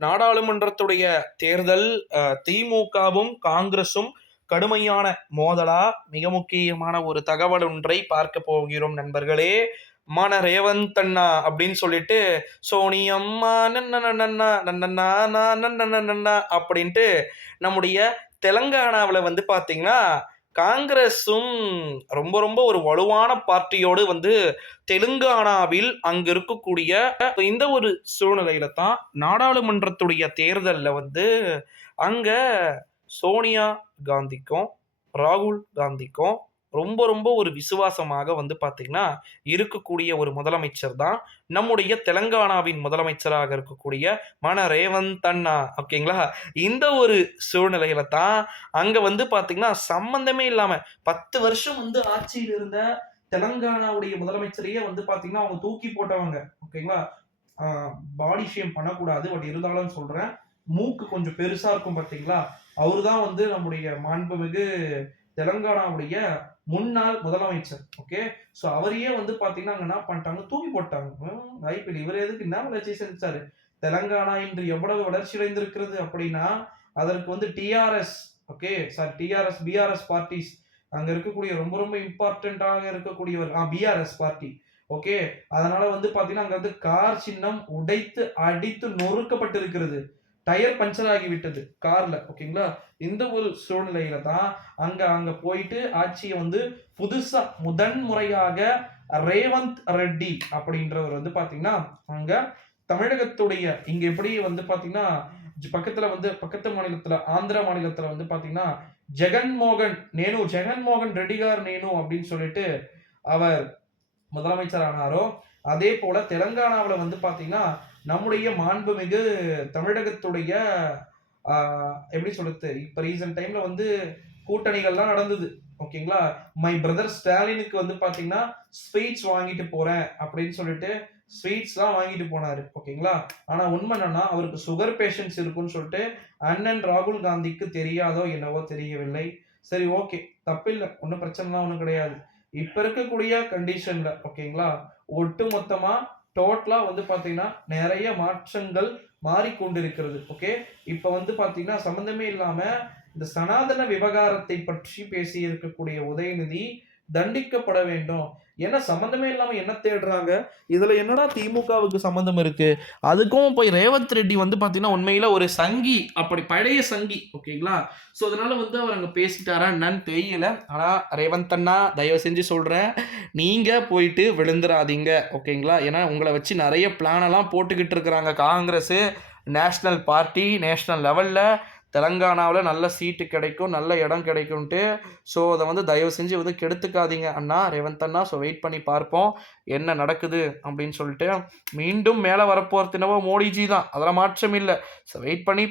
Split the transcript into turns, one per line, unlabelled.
நாடாளுமன்றத்துடைய தேர்தல் திமுகவும் காங்கிரஸும் கடுமையான மோதலா மிக முக்கியமான ஒரு தகவல் ஒன்றை பார்க்க போகிறோம் நண்பர்களே மன ரேவந்த் அண்ணா அப்படின்னு சொல்லிட்டு சோனியம்மா அம்மா நன்னா அப்படின்ட்டு நம்முடைய தெலங்கானாவில் வந்து பார்த்தீங்கன்னா காங்கிரஸும் ரொம்ப ரொம்ப ஒரு வலுவான பார்ட்டியோடு வந்து தெலுங்கானாவில் அங்கு இருக்கக்கூடிய இந்த ஒரு சூழ்நிலையில தான் நாடாளுமன்றத்துடைய தேர்தலில் வந்து அங்க சோனியா காந்திக்கும் ராகுல் காந்திக்கும் ரொம்ப ரொம்ப ஒரு விசுவாசமாக வந்து பார்த்திங்கன்னா இருக்கக்கூடிய ஒரு முதலமைச்சர் தான் நம்முடைய தெலங்கானாவின் முதலமைச்சராக இருக்கக்கூடிய மன ரேவந்த் அண்ணா. ஓகேங்களா? இந்த ஒரு சூழ்நிலையில தான் அங்கே வந்து பார்த்திங்கன்னா சம்பந்தமே இல்லாமல் பத்து வருஷம் வந்து ஆட்சியில் இருந்த தெலங்கானாவுடைய முதலமைச்சரையே வந்து பார்த்திங்கன்னா அவங்க தூக்கி போட்டவங்க. ஓகேங்களா? பாடி ஷேம் பண்ணக்கூடாது. பட் இருந்தாலும் சொல்கிறேன் மூக்கு கொஞ்சம் பெருசாக இருக்கும் பார்த்தீங்களா அவர் தான் வந்து நம்முடைய மாண்புமிகு தெலங்கானாவுடைய முன்னாள் முதலமைச்சர் ஓகே ஸோ அவரையே வந்து பார்த்தீங்கன்னா அங்கே என்ன பண்ணிட்டாங்க? தூக்கி போட்டாங்க. ஐபிஎல் இவர் எதுக்கு என்ன வளர்ச்சி செஞ்சாரு? தெலங்கானா இன்று எவ்வளவு வளர்ச்சி அடைந்திருக்கிறது அப்படின்னா அதற்கு வந்து TRS okay sir TRS BRS parties. அங்கே இருக்கக்கூடிய ரொம்ப ரொம்ப இம்பார்ட்டண்ட்டாக இருக்கக்கூடியவர் ஆ பிஆர்எஸ் பார்ட்டி ஓகே அதனால வந்து பார்த்தீங்கன்னா அங்கே வந்து கார் சின்னம் உடைத்து அடித்து நொறுக்கப்பட்டிருக்கிறது. டயர் பஞ்சர் ஆகிவிட்டது கார்ல ஓகேங்களா? இந்த ஒரு சூழ்நிலையில தான் அங்க அங்க போயிட்டு ஆட்சியை வந்து புதுசா முதன் முறையாக ரேவந்த் ரெட்டி அப்படின்றவர் வந்து பாத்தீங்கன்னா அங்க தமிழகத்துடைய இங்க எப்படி வந்து பாத்தீங்கன்னா பக்கத்துல வந்து பக்கத்து மாநிலத்துல ஆந்திரா மாநிலத்துல வந்து பாத்தீங்கன்னா ஜெகன்மோகன் நேனு ஜெகன்மோகன் ரெட்டிகார் நேனு அப்படின்னு சொல்லிட்டு அவர் முதலமைச்சர் ஆனாரோ அதே போல தெலங்கானாவில் வந்து பார்த்திங்கன்னா நம்முடைய மாண்புமிகு தமிழகத்துடைய எப்படி சொல்றது இப்போ ரீசன்ட் டைம்ல வந்து கூட்டணிகள்லாம் நடந்தது ஓகேங்களா? மை பிரதர் ஸ்டாலினுக்கு வந்து பார்த்தீங்கன்னா ஸ்வீட்ஸ் வாங்கிட்டு போறேன் அப்படின்னு சொல்லிட்டு ஸ்வீட்ஸ் தான் வாங்கிட்டு போனார் ஓகேங்களா? ஆனால் உண்மை என்னன்னா அவருக்கு சுகர் பேஷண்ட்ஸ் இருக்குன்னு சொல்லிட்டு அண்ணன் ராகுல் காந்திக்கு தெரியாதோ என்னவோ தெரியவில்லை. சரி ஓகே தப்பில்லை ஒன்றும் பிரச்சனைலாம் ஒன்றும் கிடையாது. இப்ப இருக்கக்கூடிய கண்டிஷன்ல ஓகேங்களா ஒட்டு மொத்தமா டோட்டலா வந்து பாத்தீங்கன்னா நிறைய மாற்றங்கள் மாறிக்கொண்டிருக்கிறது ஓகே இப்ப வந்து பாத்தீங்கன்னா சம்பந்தமே இல்லாம இந்த சனாதன விவகாரத்தை பற்றி பேசி இருக்கக்கூடிய உதயநிதி தண்டிக்கப்பட வேண்டும். ஏன்னா சம்மந்தமே இல்லாமல் என்ன தேடுறாங்க? இதில் என்னடா திமுகவுக்கு சம்மந்தம் இருக்குது அதுக்கும் போய் ரேவந்த் ரெட்டி வந்து பார்த்தீங்கன்னா உண்மையில் ஒரு சங்கி அப்படி பழைய சங்கி ஓகேங்களா? ஸோ அதனால் வந்து அவர் அங்கே பேசிட்டாரா என்னன்னு தெரியல. ஆனால் ரேவந்த் அண்ணா தயவு செஞ்சு சொல்கிறேன் நீங்கள் போயிட்டு விழுந்துடாதீங்க ஓகேங்களா? ஏன்னா உங்களை வச்சு நிறைய பிளானெல்லாம் போட்டுக்கிட்டு இருக்கிறாங்க காங்கிரஸு நேஷ்னல் பார்ட்டி நேஷ்னல் லெவலில். தெலங்கானாவில் நல்ல சீட்டு கிடைக்கும் நல்ல இடம் கிடைக்கும்ட்டு. ஸோ அதை வந்து தயவு செஞ்சு வந்து கெடுத்துக்காதீங்க அண்ணா. ரேவந்த் அண்ணா ஸோ வெயிட் பண்ணி பார்ப்போம். என்ன நடக்குது அப்படின்னு சொல்லிட்டு. மீண்டும் மேலே வரப்போகிறது என்னவோ மோடிஜி தான். அதில் மாற்றம் இல்லை. ஸோ வெயிட் பண்ணி